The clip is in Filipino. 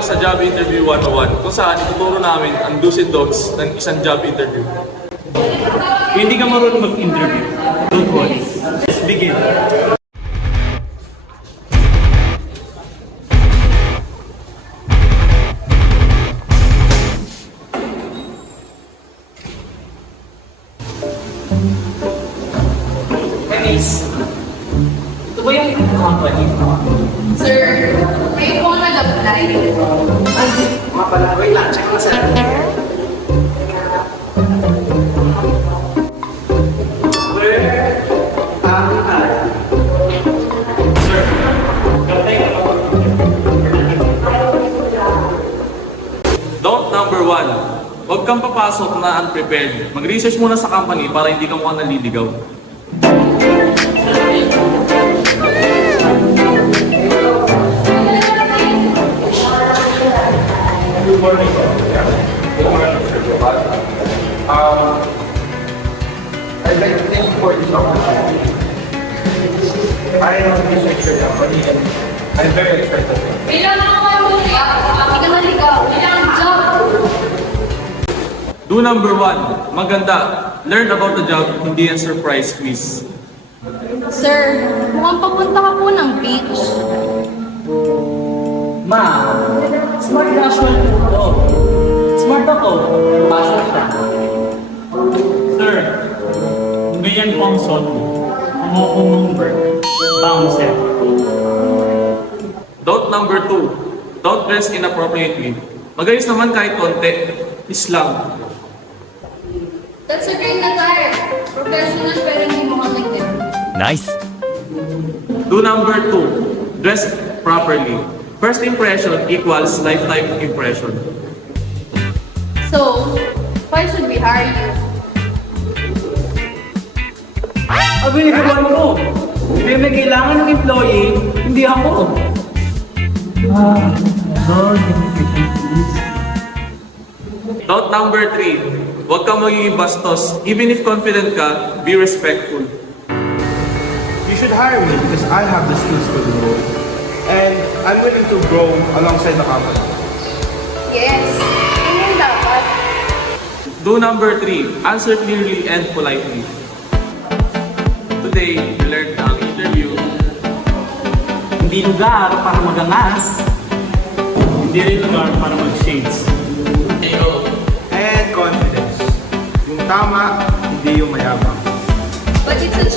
welcome sa Job Interview 101 kung saan ituturo namin ang do's and don'ts ng isang job interview. Kung hindi ka marunong mag-interview, don't worry. Let's begin. Hey, miss. Ito ba yung company? Sir, kayo po nag-apply. Mga pala, wait lang. Check ko sa Don't number 1. Huwag kang papasok na unprepared. Mag-research muna sa company para hindi ka mukhang naliligaw. I'd like to thank you for this opportunity. I am research your company and I'm very excited. Kailangan ko kayo umiyak. Hindi ka naligaw. Kailangan job. Do number 1. Maganda. Learn about the job, hindi yan surprise quiz. Sir, mukhang papunta ka po ng beach. Ma, smart casual po to. Smart ako. Pasok siya. Sir, kung ganyan po ang suot mo, ang mukhang work, bouncer. Don't number 2. Don't dress inappropriately. Magayos naman kahit konti. Islam. That's a great attire. Professional pero hindi mo kamagyan. Nice. Do number 2. Dress properly. First impression equals lifetime impression. So, why should we hire you? Abilihan mo. Hindi may kailangan ng employee, hindi ako. Don't number 3. Huwag kang magiging bastos. Even if confident ka, be respectful. You should hire me because I have the skills for the role. And I'm willing to grow alongside the company. Yes, yun dapat. Do number 3. Answer clearly and politely. Today, we learned ang interview. Hindi lugar para magangas. Hindi rin lugar para mag-shades. And confidence. Yung tama, hindi yung mayabang. But it's a